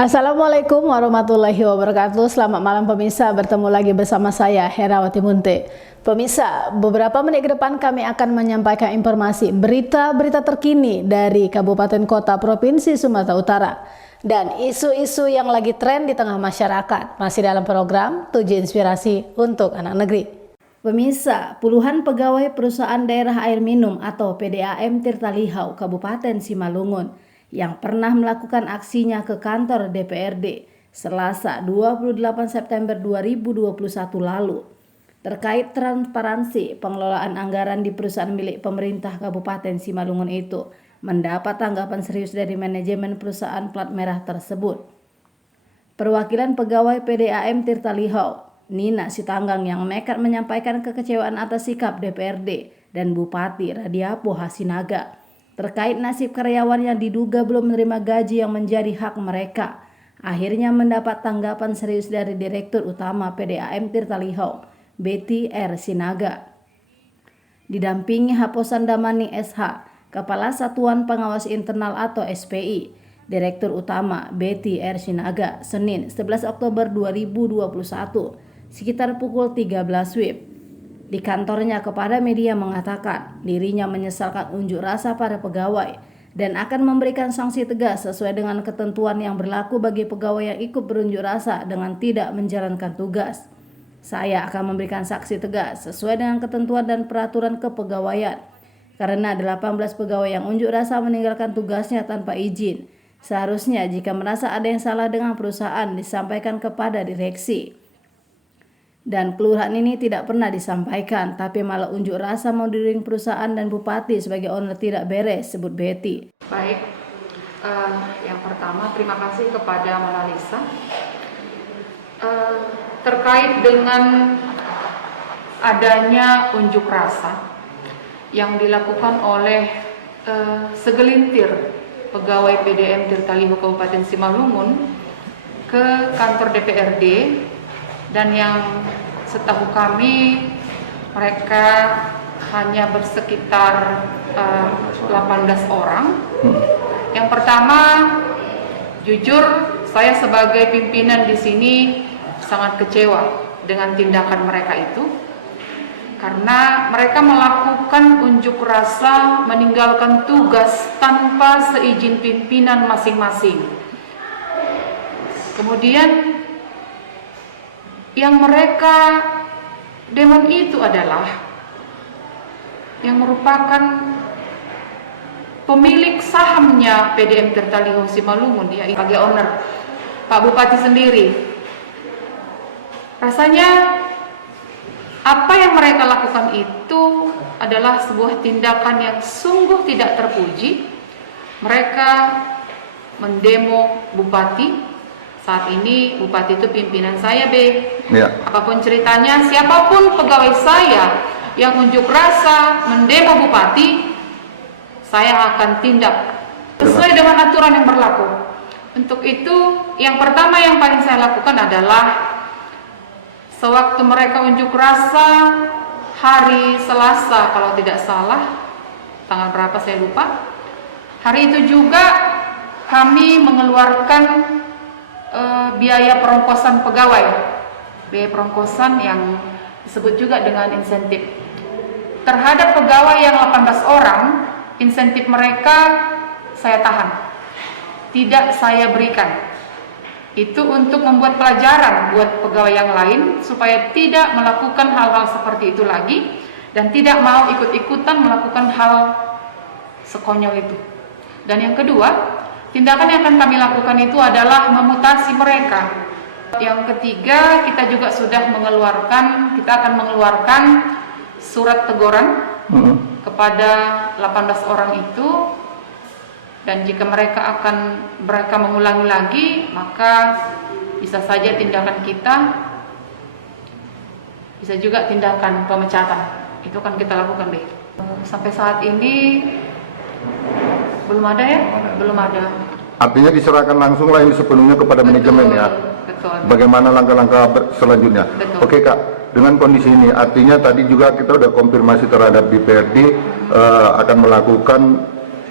Assalamualaikum warahmatullahi wabarakatuh. Selamat malam pemirsa, bertemu lagi bersama saya Herawati Munte. Pemirsa, beberapa menit ke depan kami akan menyampaikan informasi berita-berita terkini dari Kabupaten Kota Provinsi Sumatera Utara dan isu-isu yang lagi tren di tengah masyarakat, masih dalam program 7 Inspirasi untuk Anak Negeri. Pemirsa, puluhan pegawai perusahaan daerah air minum atau PDAM Tirtalihau Kabupaten Simalungun yang pernah melakukan aksinya ke kantor DPRD Selasa 28 September 2021 lalu terkait transparansi pengelolaan anggaran di perusahaan milik pemerintah Kabupaten Simalungun itu mendapat tanggapan serius dari manajemen perusahaan plat merah tersebut. Perwakilan pegawai PDAM Tirtalihau, Nina Sitanggang, yang nekat menyampaikan kekecewaan atas sikap DPRD dan Bupati Radiapo Hasinaga terkait nasib karyawan yang diduga belum menerima gaji yang menjadi hak mereka, akhirnya mendapat tanggapan serius dari Direktur Utama PDAM Tirtalihau, Betty R. Sinaga. Didampingi Haposan Damani SH, Kepala Satuan Pengawas Internal atau SPI, Direktur Utama Betty R. Sinaga, Senin 11 Oktober 2021, sekitar pukul 13 WIB. Di kantornya kepada media mengatakan dirinya menyesalkan unjuk rasa para pegawai dan akan memberikan sanksi tegas sesuai dengan ketentuan yang berlaku bagi pegawai yang ikut berunjuk rasa dengan tidak menjalankan tugas. Saya akan memberikan sanksi tegas sesuai dengan ketentuan dan peraturan kepegawaian karena 18 pegawai yang unjuk rasa meninggalkan tugasnya tanpa izin. Seharusnya jika merasa ada yang salah dengan perusahaan disampaikan kepada direksi. Dan kelurahan ini tidak pernah disampaikan, tapi malah unjuk rasa mau diring perusahaan dan bupati sebagai owner tidak beres, sebut Betty. Baik, yang pertama terima kasih kepada Mona Lisa terkait dengan adanya unjuk rasa yang dilakukan oleh segelintir pegawai PDAM Tirtalihau Kabupaten Simalungun ke kantor DPRD. Dan yang setahu kami mereka hanya bersekitar 18 orang. Yang pertama, jujur saya sebagai pimpinan di sini sangat kecewa dengan tindakan mereka itu, karena mereka melakukan unjuk rasa meninggalkan tugas tanpa seizin pimpinan masing-masing. Kemudian yang mereka demon itu adalah yang merupakan pemilik sahamnya PDAM Tirtalihau Simalungun, ya, sebagai owner, Pak Bupati sendiri. Rasanya apa yang mereka lakukan itu adalah sebuah tindakan yang sungguh tidak terpuji. Mereka mendemo Bupati. Saat ini Bupati itu pimpinan saya, ya. Apapun ceritanya, siapapun pegawai saya yang unjuk rasa mendemo Bupati, saya akan tindak sesuai dengan aturan yang berlaku. Untuk itu, yang pertama yang paling saya lakukan adalah sewaktu mereka unjuk rasa hari Selasa kalau tidak salah, tanggal berapa saya lupa. Hari itu juga kami mengeluarkan biaya perongkosan pegawai, biaya perongkosan yang disebut juga dengan insentif terhadap pegawai yang 18 orang. Insentif mereka saya tahan, tidak saya berikan. Itu untuk membuat pelajaran buat pegawai yang lain supaya tidak melakukan hal-hal seperti itu lagi dan tidak mau ikut-ikutan melakukan hal sekonyol itu. Dan yang kedua, tindakan yang akan kami lakukan itu adalah memutasi mereka. Yang ketiga, kita juga sudah kita akan mengeluarkan surat teguran kepada 18 orang itu, dan jika mereka mengulangi lagi, maka bisa saja tindakan kita, bisa juga tindakan pemecatan. Itu akan kita lakukan, Be. Sampai saat ini belum ada, ya? Belum ada. Artinya diserahkan langsung lah ini sepenuhnya kepada manajemen, ya? Betul. Bagaimana langkah-langkah selanjutnya? Betul. Oke, Kak, dengan kondisi ini artinya tadi juga kita udah konfirmasi terhadap DPRD akan melakukan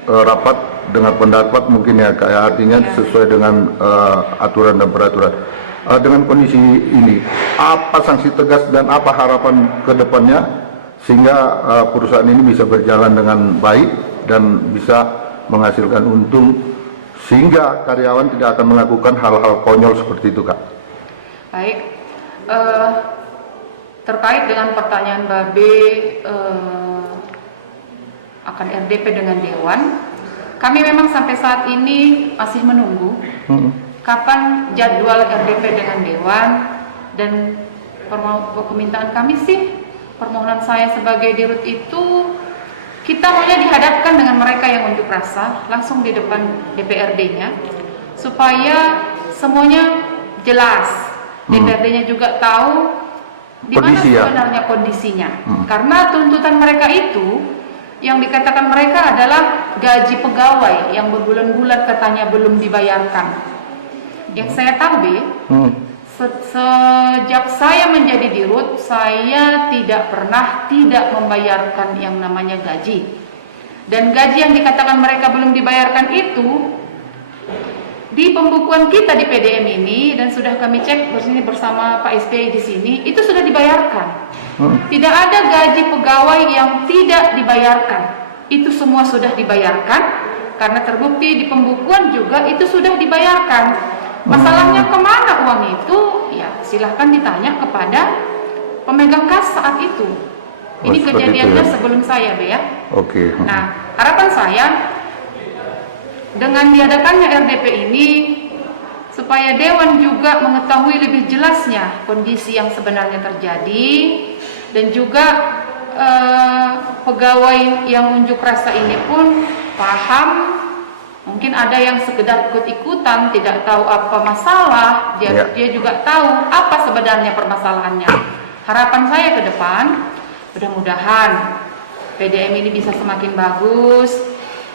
rapat dengan pendapat mungkin ya, kayak artinya sesuai dengan aturan dan peraturan. Dengan kondisi ini, apa sanksi tegas dan apa harapan ke depannya sehingga perusahaan ini bisa berjalan dengan baik dan bisa menghasilkan untung sehingga karyawan tidak akan melakukan hal-hal konyol seperti itu, Kak? Baik, terkait dengan pertanyaan Babe akan RDP dengan Dewan, kami memang sampai saat ini masih menunggu kapan jadwal RDP dengan Dewan, dan permintaan kami sih, permohonan saya sebagai dirut itu, kita maunya dihadapkan dengan mereka yang unjuk rasa langsung di depan DPRD-nya supaya semuanya jelas, DPRD-nya juga tahu di mana sebenarnya kondisinya. Karena tuntutan mereka itu, yang dikatakan mereka adalah gaji pegawai yang berbulan-bulan katanya belum dibayarkan. Yang saya tahu, sejak saya menjadi dirut, saya tidak pernah tidak membayarkan yang namanya gaji. Dan gaji yang dikatakan mereka belum dibayarkan itu, di pembukuan kita di PDM ini, dan sudah kami cek bersini bersama Pak SPI di sini, itu sudah dibayarkan. Tidak ada gaji pegawai yang tidak dibayarkan. Itu semua sudah dibayarkan, karena terbukti di pembukuan juga itu sudah dibayarkan. Masalahnya kemana uang itu? Ya silahkan ditanya kepada pemegang kas saat itu. Ini kejadiannya sebelum saya, Be, ya. Oke. Nah, harapan saya dengan diadakannya RDP ini supaya Dewan juga mengetahui lebih jelasnya kondisi yang sebenarnya terjadi, dan juga pegawai yang unjuk rasa ini pun paham. Mungkin ada yang sekedar ikut-ikutan, tidak tahu apa masalah, dia juga tahu apa sebenarnya permasalahannya. Harapan saya ke depan, mudah-mudahan PDM ini bisa semakin bagus,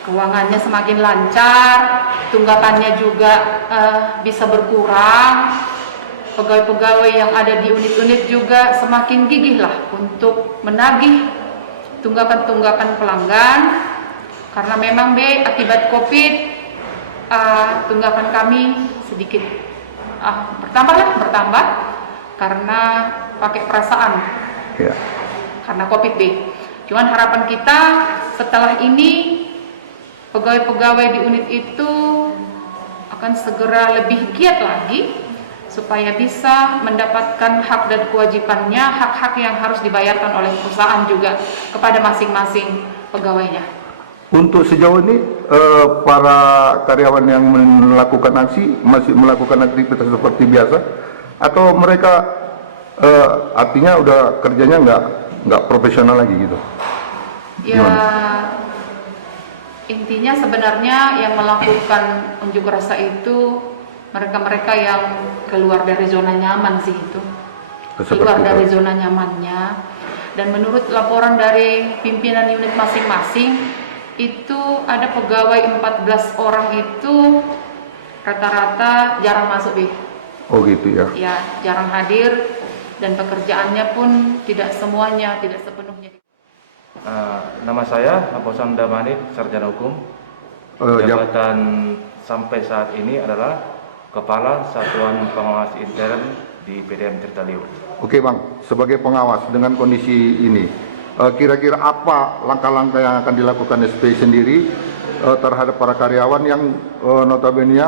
keuangannya semakin lancar, tunggakannya juga bisa berkurang, pegawai-pegawai yang ada di unit-unit juga semakin gigih lah untuk menagih tunggakan-tunggakan pelanggan. Karena memang akibat COVID tunggakan kami sedikit bertambah karena pakai perasaan karena COVID Cuman harapan kita setelah ini pegawai-pegawai di unit itu akan segera lebih giat lagi supaya bisa mendapatkan hak dan kewajibannya, hak-hak yang harus dibayarkan oleh perusahaan juga kepada masing-masing pegawainya. Untuk sejauh ini para karyawan yang melakukan aksi masih melakukan aktivitas seperti biasa atau mereka artinya udah kerjanya nggak profesional lagi gitu? Ya, intinya sebenarnya yang melakukan unjuk rasa itu mereka-mereka yang keluar dari zona nyaman sih itu, keluar dari zona nyamannya. Dan menurut laporan dari pimpinan unit masing-masing, itu ada pegawai 14 orang itu rata-rata jarang masuk, Be. Oh gitu ya? Ya, jarang hadir, dan pekerjaannya pun tidak semuanya, tidak sepenuhnya. Nama saya Aposan Damani, Sarjana Hukum. Jabatan sampai saat ini adalah Kepala Satuan Pengawas Intern di PDM Tirtalio. Oke Bang, sebagai pengawas dengan kondisi ini, kira-kira apa langkah-langkah yang akan dilakukan SPI sendiri terhadap para karyawan yang notabene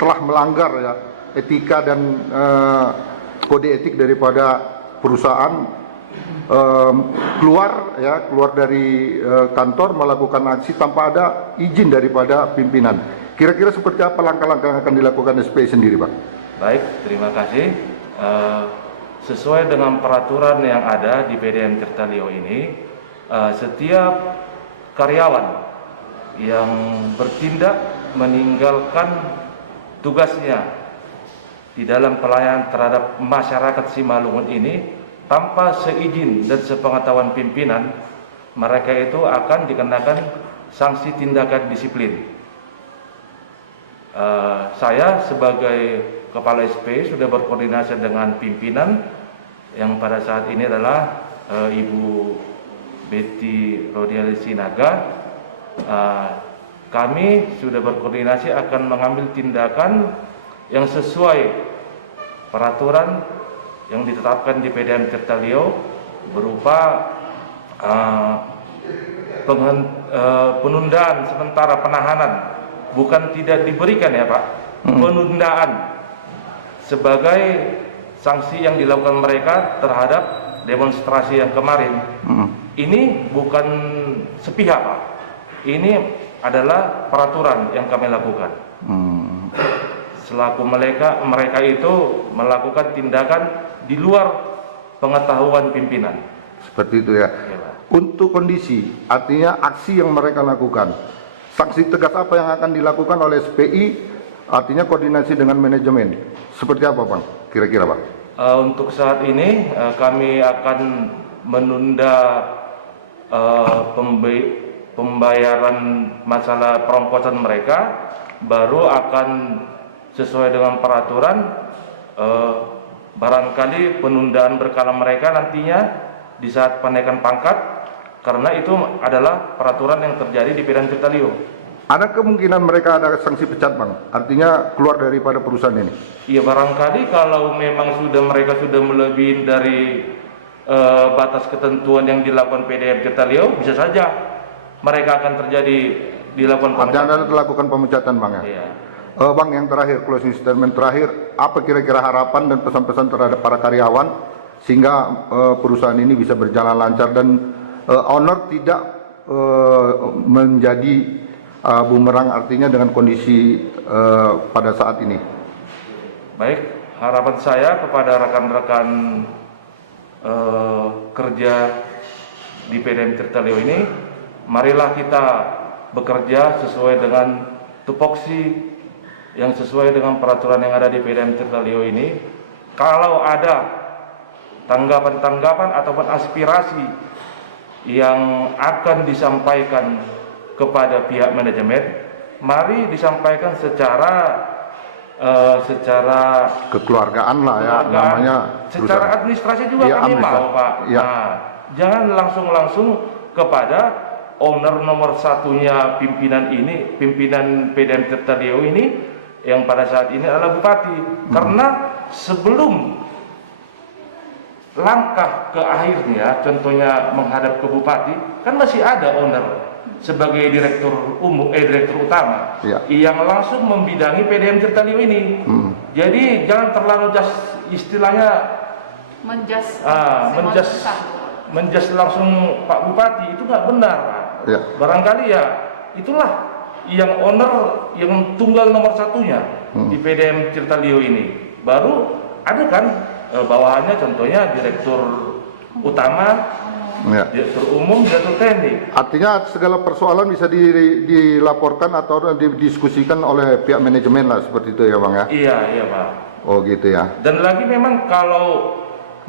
telah melanggar ya etika dan kode etik daripada perusahaan, keluar dari kantor melakukan aksi tanpa ada izin daripada pimpinan. Kira-kira seperti apa langkah-langkah yang akan dilakukan SPI sendiri, Pak? Baik, terima kasih. Sesuai dengan peraturan yang ada di PDM Tirtalio ini, setiap karyawan yang bertindak meninggalkan tugasnya di dalam pelayanan terhadap masyarakat Simalungun ini tanpa seizin dan sepengetahuan pimpinan, mereka itu akan dikenakan sanksi tindakan disiplin. Saya sebagai Kepala SPI sudah berkoordinasi dengan pimpinan yang pada saat ini adalah Ibu Betty Rodiali Sinaga, kami sudah berkoordinasi akan mengambil tindakan yang sesuai peraturan yang ditetapkan di PDAM Tirtalio berupa penundaan sementara penahanan, bukan tidak diberikan ya Pak, penundaan sebagai sanksi yang dilakukan mereka terhadap demonstrasi yang kemarin. Ini bukan sepihak Pak, ini adalah peraturan yang kami lakukan. Selaku mereka itu melakukan tindakan di luar pengetahuan pimpinan. Seperti itu ya. Ya, Pak. Untuk kondisi, artinya aksi yang mereka lakukan, sanksi tegas apa yang akan dilakukan oleh SPI, artinya koordinasi dengan manajemen. Seperti apa Bang, kira-kira Bang? Untuk saat ini kami akan menunda pembayaran masalah perongkosan mereka, baru akan sesuai dengan peraturan barangkali penundaan berkala mereka nantinya di saat penaikan pangkat, karena itu adalah peraturan yang terjadi di PDAM Tirtalio. Ada kemungkinan mereka ada sanksi pecat Bang, artinya keluar daripada perusahaan ini? Iya, barangkali kalau memang mereka sudah melebihi dari batas ketentuan yang dilakukan PDAM Tirtalio, bisa saja mereka akan dilakukan pemecatan. Artinya Anda lakukan pemecatan Bang ya? Iya. Bang, yang terakhir, closing statement terakhir, apa kira-kira harapan dan pesan-pesan terhadap para karyawan sehingga perusahaan ini bisa berjalan lancar dan owner tidak menjadi bumerang, artinya dengan kondisi pada saat ini? Baik, harapan saya kepada rekan-rekan kerja di PDAM Tirtalio ini, marilah kita bekerja sesuai dengan tupoksi yang sesuai dengan peraturan yang ada di PDAM Tirtalio ini. Kalau ada tanggapan-tanggapan ataupun aspirasi yang akan disampaikan kepada pihak manajemen, mari disampaikan secara Kekeluargaan lah ya, namanya secara administrasi juga ya, kami mau Pak. Ya. Nah, jangan langsung kepada owner nomor satunya pimpinan PDAM Tirtalio ini, yang pada saat ini adalah Bupati. Karena sebelum langkah ke akhirnya, contohnya menghadap ke Bupati, kan masih ada owner sebagai direktur utama yang langsung membidangi PDAM Tirtalio ini. Jadi jangan terlalu istilahnya menjas langsung Pak Bupati, itu nggak benar Pak. Ya. Barangkali ya itulah yang owner yang tunggal nomor satunya di PDAM Tirtalio ini. Baru ada kan bawahannya, contohnya direktur utama, direktur umum, direktur teknik. Artinya segala persoalan bisa dilaporkan atau didiskusikan oleh pihak manajemen lah, seperti itu ya Bang ya? Iya Pak. Oh gitu ya. Dan lagi memang kalau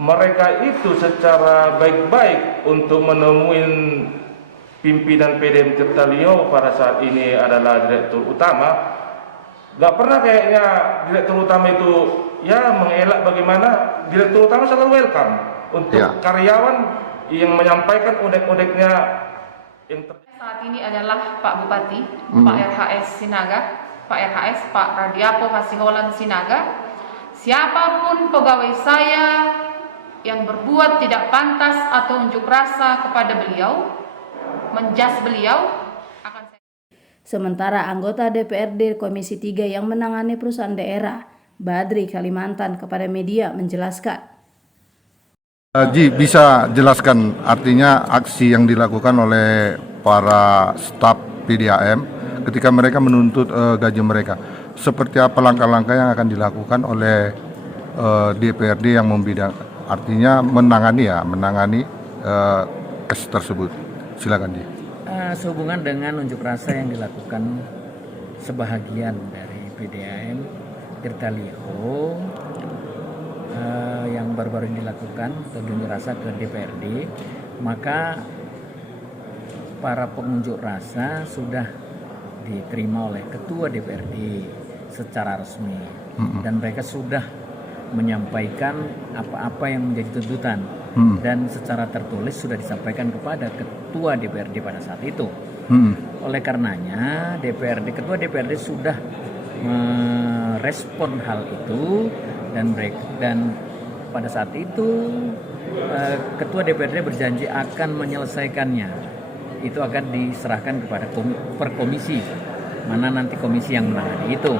mereka itu secara baik-baik untuk menemuin pimpinan PDAM Tirtalio pada saat ini adalah direktur utama, nggak pernah kayaknya direktur utama itu ya mengelak bagaimana. Direktur utama selalu welcome untuk karyawan yang menyampaikan odek-odeknya yang saat ini adalah Pak Bupati, Pak RHS Sinaga, Pak RHS, Pak Radiapo Hasiholan Sinaga. Siapapun pegawai saya yang berbuat tidak pantas atau unjuk rasa kepada beliau, menjas beliau, akan saya... Sementara anggota DPRD Komisi 3 yang menangani perusahaan daerah, Badri Kalimantan, kepada media menjelaskan. Ji, bisa jelaskan artinya aksi yang dilakukan oleh para staf PDAM ketika mereka menuntut gaji mereka. Seperti apa langkah-langkah yang akan dilakukan oleh DPRD yang membidang, artinya menangani kasus tersebut. Silakan Ji. Sehubungan dengan unjuk rasa yang dilakukan sebahagian dari PDAM Tirtalio yang baru-baru ini dilakukan unjuk rasa ke DPRD, maka para pengunjuk rasa sudah diterima oleh Ketua DPRD secara resmi dan mereka sudah menyampaikan apa-apa yang menjadi tuntutan dan secara tertulis sudah disampaikan kepada Ketua DPRD pada saat itu. Oleh karenanya ketua DPRD sudah merespon hal itu dan pada saat itu ketua DPRD berjanji akan menyelesaikannya. Itu akan diserahkan kepada per komisi, mana nanti komisi yang menangani itu.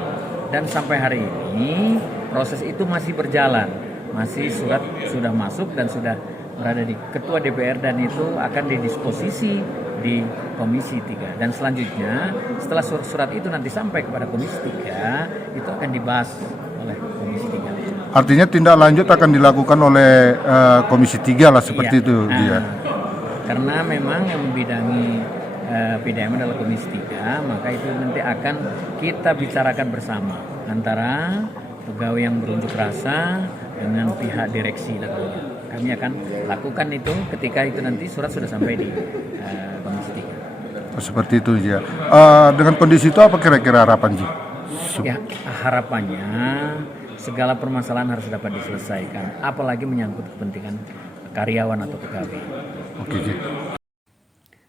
Dan sampai hari ini proses itu masih berjalan, masih surat sudah masuk dan sudah berada di ketua DPR dan itu akan didisposisi di Komisi 3. Dan selanjutnya setelah surat itu nanti sampai kepada Komisi 3, itu akan dibahas oleh Komisi 3. Artinya tindak lanjut akan dilakukan oleh Komisi 3 lah seperti itu dia. Karena memang yang membidangi PDAM adalah Komisi 3, maka itu nanti akan kita bicarakan bersama antara pegawai yang berunjuk rasa dengan pihak direksi tentunya. Kami akan lakukan itu ketika itu nanti surat sudah sampai di Komisi 3. Seperti itu ya. Dengan kondisi itu apa kira-kira harapan Ji? Ya, harapannya segala permasalahan harus dapat diselesaikan, apalagi menyangkut kepentingan karyawan atau pegawai. Oke Ji.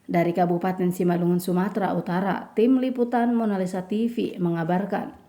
Dari Kabupaten Simalungun, Sumatera Utara, Tim Liputan Monalisa TV mengabarkan.